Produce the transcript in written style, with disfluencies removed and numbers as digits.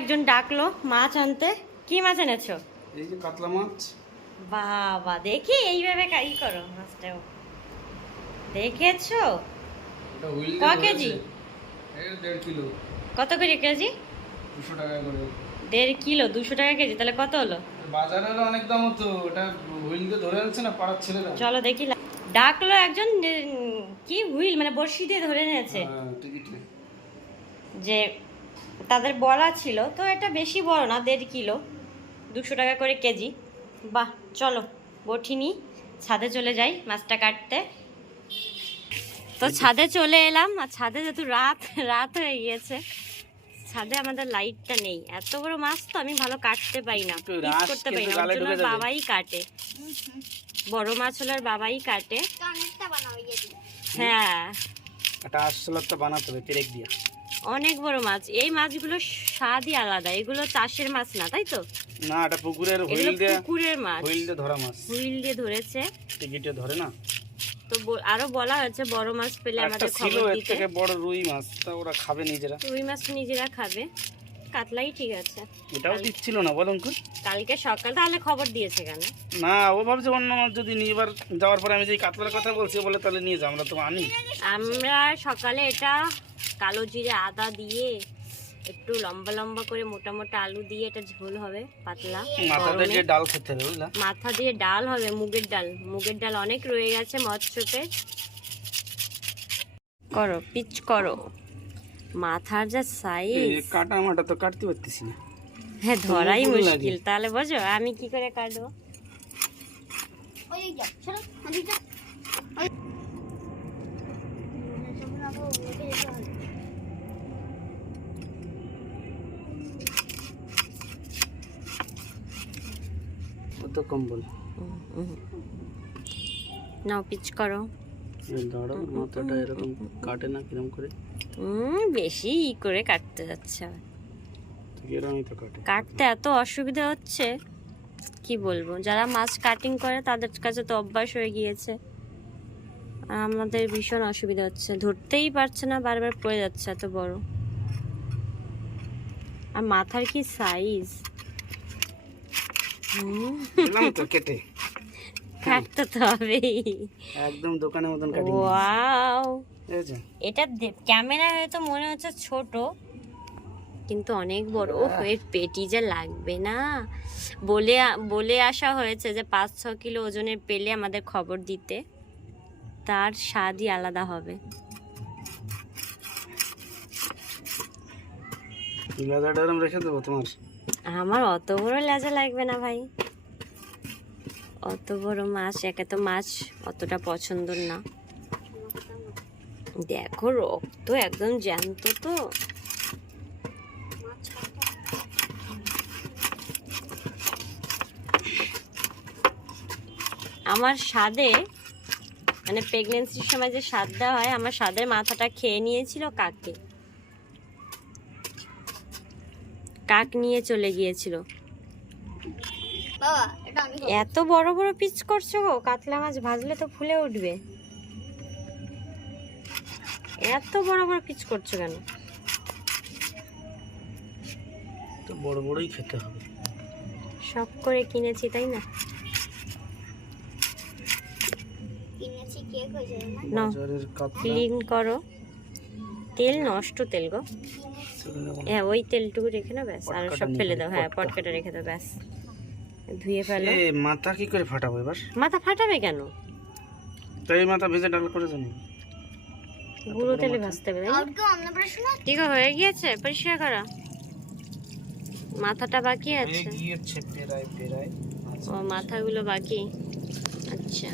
একজন ডাকলো মাছ আনতে। কি মাছ এনেছো? এই যে কাতলা মাছ। বাবা দেখি এইভাবে ই করো মাছটাও। দেখেছো এটা হুইল ক কেজি? এর 1.5 কিলো। কত করে কেজি? 200 টাকা করে। 1.5 কিলো 200 টাকা কেজি, তাহলে কত হলো? বাজারে হলো অনেক দাম হতো, এটা হুইল দিয়ে ধরে আনছে না পাড়ার ছেলেরা। চলো দেখি। ডাকলো একজন কি হুইল মানে বড়শি দিয়ে ধরে নিয়েছে। হ্যাঁ টিকিট নেই। যে তাদের বলা ছিল তো, এটা বেশি বড় না, 1.5 কিলো 200 টাকা করে কেজি। বাহ, চলো বটি নিই, ছাদে চলে যাই মাছটা কাটতে। তো ছাদে চলে এলাম, আর ছাদে যেহেতু রাত রাত হয়ে গিয়েছে, ছাদে আমাদের লাইটটা নেই। এত বড় মাছ তো আমি ভালো কাটতে পাই না, পিস করতে পাই না, ওর জন্য বাবাই কাটে। বড় মাছ হলে বাবাই কাটে। হ্যাঁ, এটা আসলে তো বানাতে হবে পেরেক দিয়া। অনেক বড় মাছ। এই মাছগুলো স্বাদই আলাদা। এগুলো চাষের মাছ না, তাই তো? না, এটা পুকুরের এগুলো হুইল দিয়ে, পুকুরের মাছ, হুইল দিয়ে ধরা মাছ। হুইল দিয়ে ধরেছে। টিকিটে ধরে না। তো আরো বলা হয়েছে বড় মাছ পেলে আমাদের ছিল খবর এর দিতে। থেকে বড় রুই মাছ, তা ওরা খাবে নিজেরা। রুই মাছ নিজেরা খাবে, কাতলাই ঠিক আছে। এটাও দিচ্ছিল না বল অঙ্কুর? কালকে সকাল তাহলে খবর দিয়েছে কেন? না, ও ভাবছে অন্য মাছ যদি নিয়ে এবার যাওয়ার পরে আমি যে কাতলার কথা বলছি বলে তাহলে নিয়ে যাও, আমরা তো আনি। আমরা সকালে এটা কালো জিরে আদা দিয়ে একটু লম্বা লম্বা করে মোটা মোটা আলু দিয়ে এটা ঝোল হবে পাতলা। মাথাতে যে ডাল খেতে হবে বুঝলা? মাথা দিয়ে ডাল হবে, মুগের ডাল। মুগের ডাল অনেক রয়ে গেছে মৎস্যতে। করো পিচ করো। মাথার যা সাইজ, কাটা মাটা তো কাটতে পারতেছি না। হ্যাঁ ধরাই মুশকিল। তাহলে বোঝো আমি কি করে কাটবো। কত কম্বল নাও পিচ করো। দাঁড়াও, মাথাটা এরকম কাটে না কিরম করে? বেশি ই করে কাটতে যাচ্ছে। এরকমই তো কাটে। কাটতে এত অসুবিধা হচ্ছে কি বলবো। যারা মাছ কাটিং করে তাদের কাছে তো অভ্যাস হয়ে গিয়েছে, আর আমাদের ভীষণ অসুবিধা হচ্ছে, ধরতেই পারছে না, বারবার পড়ে যাচ্ছে এত বড়। আর মাথার কি সাইজ! তো কেটে কাটতে তো হবেই, একদম দোকানের মতন কাটিং। ওয়াও, বুঝেছো? এটা ক্যামেরা হয়তো মনে হচ্ছে ছোট, কিন্তু অনেক বড়। ও এর পেটি যা লাগবে না। বলে আসা হয়েছে যে 5-6 কিলো ওজনের পেলে আমাদের খবর দিতে, তার স্বাদই আলাদা হবে। লেজাটা এরকম রেখে দেবো তোমার? আমার অত বড় লেজা লাগবে না ভাই, অত বড় মাছ একে তো মাছ অতটা পছন্দ না। দেখো রক্ত একদম জ্যান্ত তো। আমার স্বাদে মানে প্রেগনেন্সির সময় যে স্বাদটা হয়, আমার স্বাদের মাথাটা খেয়ে নিয়েছিল কাক নিয়ে চলে গিয়েছিল। এত বড় বড় পিচ করছো গো, কাতলা মাছ ভাজলে তো ফুলে উঠবে। এত বড় বড় পিচ করছো কেন? তো বড় বড়ই খেতে হবে। শখ করে কিনেছি তাই না? নাও ক্লিন করো। তেল নষ্ট তেল গো। হ্যাঁ ওই তেলটুকু রেখে না ব্যাস, আর সব ফেলে দাও। হ্যাঁ পটকাটা রেখে দাও ব্যাস, ধুয়ে ফেলো। মাথা কি করে ফাটাবো এবার? মাথা ফাটাবে কেন? তাই মাথা ভেজে ডাল করে জানি গুঁড়ো তেলে ভাজতে হবে। ঠিক হয়ে গিয়েছে, পরিষ্কার করা। মাথাটা বাকি আছে। ও মাথাগুলো বাকি। আচ্ছা